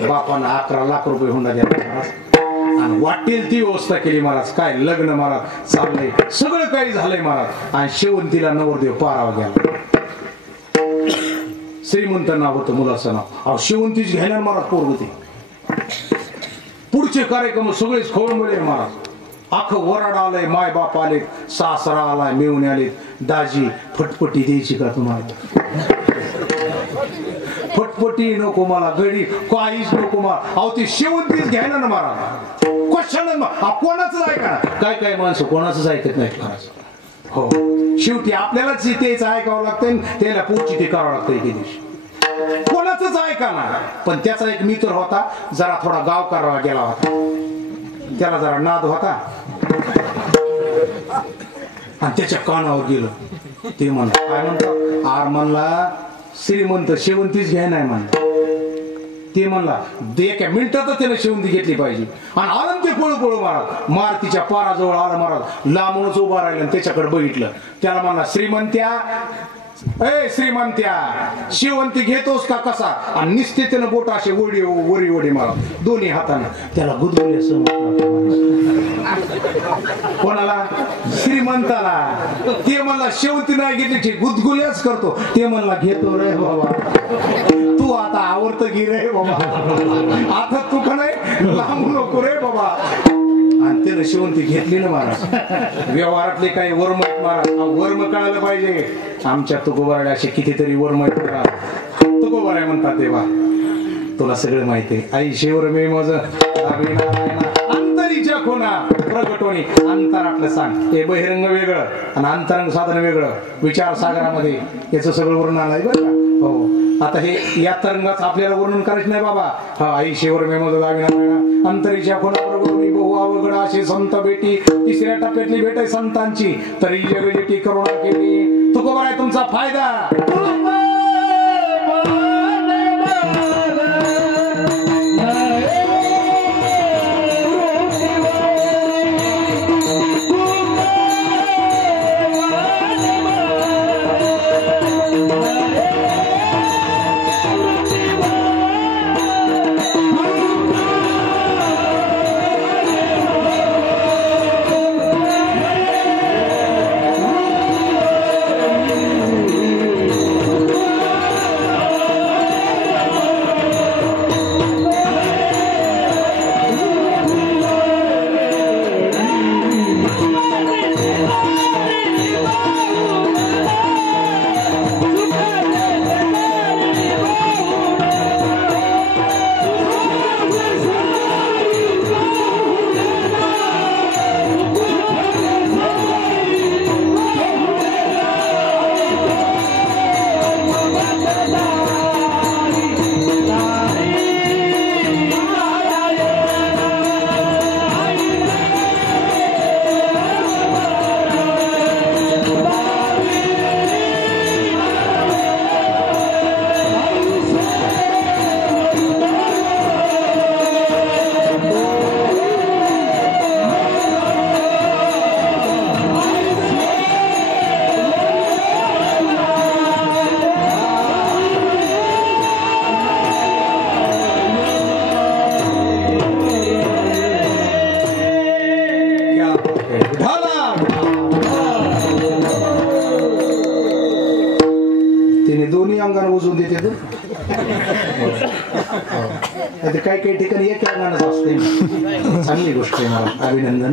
बापानं 11 लाख रुपये हुंडा द्या महाराज आणि वाटेल ती व्यवस्था केली महाराज. काय लग्न महाराज चाललंय, सगळं काही झालंय महाराज. आणि शेवंतीला नवरदेव पारावा गेला. श्रीमंत नाव होतं, मुलाचं नाव. अहो शेवंतीच घ्यायला महाराज पोरग ते. पुढचे कार्यक्रम सगळेच खोळंबले महाराज. अख्खं वराड आलंय, माय बाप आलेत, सासरा आलाय, मेवणे आलेत. दाजी फटपटी द्यायची का तुम्हाला? फटपटी नको मला, गडी काहीच नको मला. अहो ती शेवंतीच घ्यायला ना महाराज. क्वेश्चन कोणाच ऐका ना. काय काय माणसं कोणाच ऐकत नाहीत महाराज. हो शेवटी आपल्यालाच तेच ऐकावं लागतंय, त्याला पुढची ते करावं लागतंय. ते दिवशी कोणाच ऐका ना. पण त्याचा एक मित्र होता, जरा थोडा गाव करावा गेला होता, त्याला जरा नाद होता आणि त्याच्या कानावर गेलं. ते म्हणलं काय म्हणतात, आर म्हणला श्रीमंत शेवंतीच घ्याय नाही म्हणला. ते म्हणला एका मिनिटातच त्याने शेवंती घेतली पाहिजे. आणि आलं ते पळू पळू महाराज मारुतीच्या पाराजवळ आला महाराज. लांबूनच उभा राहिला आणि त्याच्याकडे बघितलं. त्याला म्हणला श्रीमंत्या, ए श्रीमंत्या शेवंती घेतोस का कसा? आणि निस्ते त्यानं बोट असे वडी वरी वडी मारा दोन्ही हाताने. त्याला गुदगुल्या कोणाला? श्रीमंताला. ते म्हणला शेवंती नाही घेतली, गुदगुल्याच करतो. ते म्हणला घेतो रे बाबा, तू आता आवडत घे रे बाबा, आता तू का नाही लांबू नको रे बाबा. आणि त्यानं शेवंती घेतली ना महाराज. व्यवहारातले काही वर्म महाराज, वर्म कळायला पाहिजे. आमच्या तुकोबाराडे असे कितीतरी वर्म तुकोबाराय म्हणतात. तेव्हा तुला सगळं माहिती आहे. आई शेवर मे मज अंतरीच्या खुणा प्रगटोनी. अंतरातलं सांग, हे बहिरंग वेगळं आणि अंतरंग साधन वेगळं. विचार सागरामध्ये याचं सगळं वर्णन आलंय बरं का. हो आता हे या तरंगाच आपल्याला वर्णन करायचं नाही बाबा. हा आई शेवर मे मज अंतरीच्या खुणा प्रगटोनी बहु अवघड असे संत भेटी. तिसऱ्या टप्प्यातली भेट आहे संतांची, तरी जगजेटी करुणा केली. तुकोबाराय तुमचा फायदा. काही काही ठिकाणी एक गाणंच असते. चांगली गोष्ट आहे, मला अभिनंदन.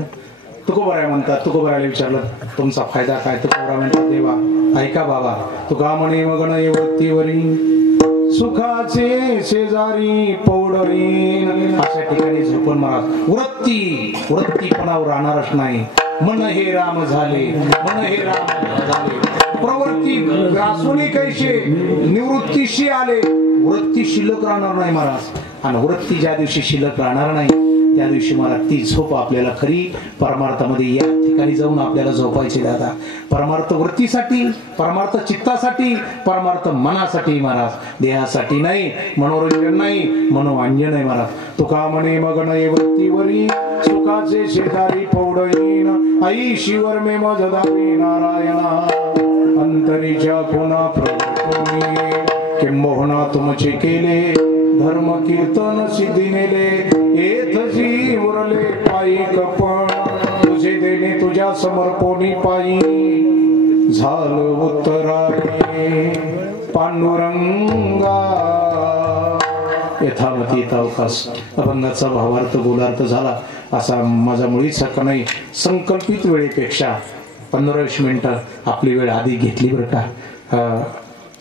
तुकोबाराय म्हणतात. तुकोबारायला विचारलं तुमचा फायदा काय? तुकोबाराय म्हणतात देवा ऐका बाबा, तुका म्हणे मगण येवतीवरी सुखाचे शेजारी पौडरीन. अशा ठिकाणी झोपून महाराज वृत्तीपणावर राहणारच नाही. मन हे राम झाले, मन हे राम झाले. प्रवृत्ती ग्रासुनी कैसे निवृत्तीशी आले. वृत्ती शिल्लक राहणार नाही महाराज. आणि वृत्ती ज्या दिवशी शिल्लक राहणार नाही त्या दिवशी मला ती झोप आपल्याला खरी परमार्थामध्ये या ठिकाणी जाऊन आपल्याला झोपायची. दादा परमार्थ वृत्तीसाठी, परमार्थ चित्तासाठी, परमार्थ मनासाठी महाराज, देहासाठी नाही, मनोरंजन नाही, मनोवांजन नाही महाराज. तुका म्हणे मग नाही वृत्तीवरी सुखाचे शेजारी पौडईन. आई शिवर मे मजदारी नारायणा अंतरीच्या कोणा प्रभुनी किंबहुना तुमचे केले धर्म कीर्तन सिद्धी नेले येथ जी उरले पायी कपण तुझे देणे तुझ्या समर्पणी पायी झालं उत्तराये पांडुरंगा यथामती अवकाश अभंगाचा भावार्थ गोलार्थ झाला असा माझा मुळीच हक्क नाही. संकल्पित वेळेपेक्षा 15-20 मिनिटं आपली वेळ आधी घेतली बरं का.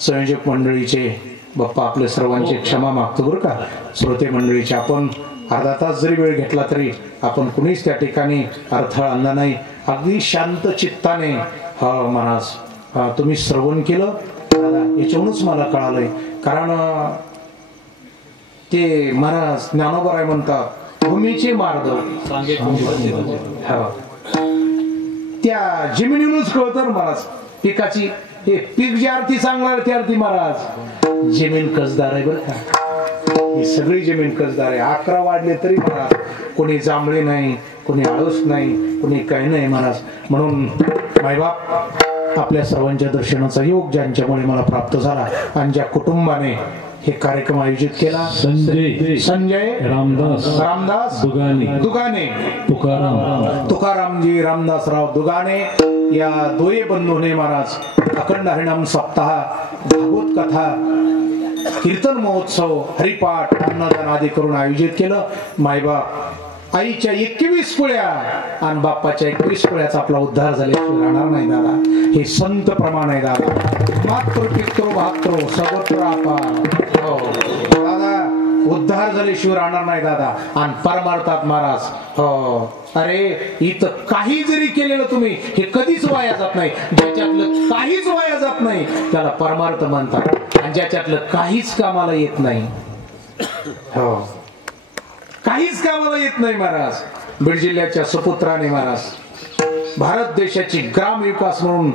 संयोजक मंडळीचे बाप्पा आपल्या सर्वांची क्षमा मागतो बरं का. श्रोते मंडळीचे आपण अर्धा तास जरी वेळ घेतला तरी आपण कुणीच त्या ठिकाणी अडथळा आणला नाही. अगदी शांत चित्ताने महाराज तुम्ही श्रवण केलं दादा याच्यावरूनच मला कळालंय. कारण ते महाराज ज्ञानोबराय म्हणतात भूमीचे मार्ग त्या जमिनीवरूनच कळतं महाराज. पिकाची हे पीक ज्या अर्थी चांगला त्या अर्थी महाराज जमीन कसदार आहे बरं का. ही सगळी जमीन कसदार आहे. 11 वाढले तरी महाराज कोणी जांभळे नाही, कोणी आळस नाही, कोणी काही नाही महाराज. म्हणून मायबाप आपल्या सर्वांच्या दर्शनाचा योग ज्यांच्यामुळे मला प्राप्त झाला आणि ज्या कुटुंबाने हे कार्यक्रम आयोजित केला संजय रामदास दुगाने तुकारामजी रामदासराव दुगाने या दोये बंधूने महाराज अखंड हरिनाम सप्ताह भागवत कथा कीर्तन महोत्सव हरिपाठ अन्नदान आदी करून आयोजित केलं. मायबाप आईच्या 21 कुळ्या आणि बाप्पाच्या 21 कुळ्याचा आपला उद्धार झाल्याशिवाय राहणार नाही दादा. हे संत प्रमाण आहे दादा. मातृ पितृ भातृ सगोत्र दादा उद्धार झाल्याशिवाय राहणार नाही दादा. आणि परमार्थात महाराज अरे इथं काही जरी केलेलं तुम्ही हे कधीच वाया जात नाही. ज्याच्यातलं काहीच वाया जात नाही त्याला परमार्थ म्हणतात. आणि ज्याच्यातलं काहीच कामाला येत नाही काहीच कामाला येत नाही महाराज. बीड जिल्ह्याच्या सुपुत्राने महाराज भारत देशाची ग्राम विकास म्हणून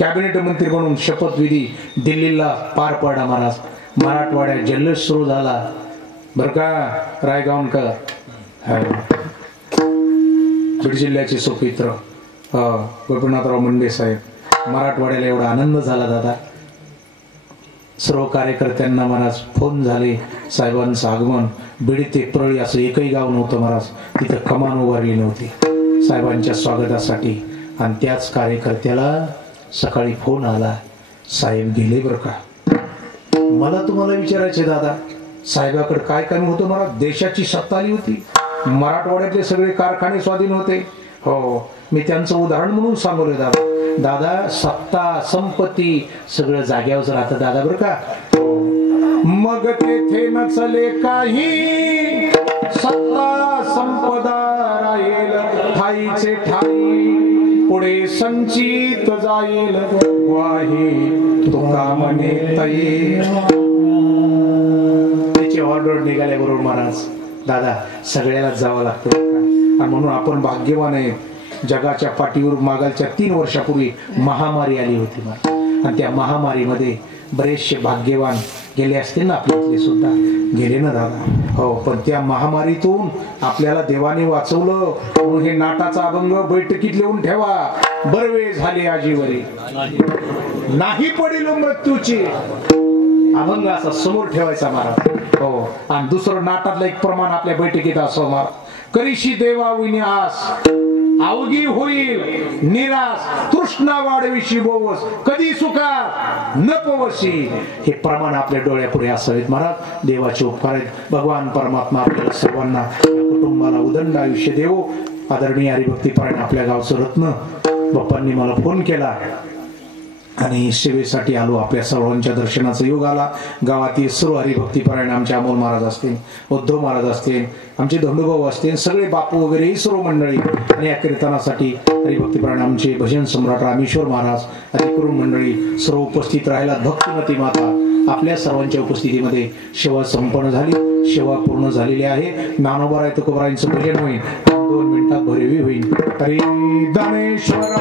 कॅबिनेट मंत्री म्हणून शपथविधी दिल्लीला पार पडला महाराज. मराठवाड्यात जल्लोष सुरू झाला बर का. रायगावकर बीड जिल्ह्याचे सुपुत्र गोपीनाथराव मुंडे साहेब मराठवाड्याला एवढा आनंद झाला दादा. सर्व कार्यकर्त्यांना महाराज फोन झाले साहेबांचं आगमन. बीड ते परळी असं एकही गाव नव्हतं महाराज तिथं कमान उभारली नव्हती साहेबांच्या स्वागतासाठी. आणि त्याच कार्यकर्त्याला सकाळी फोन आला साहेब गेले बरं का. मला तुम्हाला विचारायचे दादा साहेबाकडे काय कमी होतं महाराज. देशाची सत्ता आली होती. मराठवाड्यातले सगळे कारखाने स्वाधीन होते. हो मी त्यांचं उदाहरण म्हणून सांगवलं दादा. दादा सत्ता संपत्ती सगळं जाग्यावर राहतं दादा बरं का. मग तेथे नचले काही सत्ता संपदा राहील ठाईचे ठाई पुढे संचित जाईल वाही तुका म्हणे तये. त्याची ऑर्डर निघाल्याबरोबर महाराज दादा सगळ्याला जावं लागतं आणि म्हणून आपण भाग्यवान आहे. जगाच्या पाठीवर मागालच्या 3 वर्षापूर्वी महामारी आली होती आणि त्या महामारीमध्ये बरेचसे भाग्यवान गेले असतील ना आपल्यातले सुद्धा गेले ना दादा. हो पण त्या महामारीतून आपल्याला देवाने वाचवलं. म्हणून हे नाटाचा अभंग बैठकीत लिहून ठेवा. बरवे झाले आजीवरी नाही पडेल मृत्यूची. अभंग असा समोर ठेवायचा महाराज. हो आणि दुसरं नाटातलं एक प्रमाण आपल्या बैठकीत असो महाराज. करीशी देवा विन्यास अवघी होईल निराश तृष्णा वाढविशी बोवस कधी सुखा न पोवशी. हे प्रमाण आपल्या डोळ्यापुढे असावेत महाराज. देवाचे उपकार आहेत. भगवान परमात्मा आपल्याला सर्वांना कुटुंबाला उदंड आयुष्य देवो. आदरणीय हरिभक्तीपरायण आपल्या गावचं रत्न बाप्पांनी मला फोन केला आणि सेवेसाठी आलो. आपल्या सर्वांच्या दर्शनाचा योग आला. गावातील सर्व हरिभक्तीपरायण आमचे अमोल महाराज असतील, उद्धव महाराज असतील, आमचे धोंडूभाऊ असतील, सगळे बापू वगैरे ही सर्व मंडळी आणि या कीर्तनासाठी हरिभक्तीपरायण आमचे भजन सम्राट रामेश्वर महाराज अधिकरून मंडळी सर्व उपस्थित राहिला. भक्तिमती माता आपल्या सर्वांच्या उपस्थितीमध्ये सेवा संपन्न झाली. सेवा पूर्ण झालेली आहे. ज्ञानोबराय तुकोबरायांचं भजन होईल. 2 मिनिटात भरेवी होईल. हरी दानेश्वर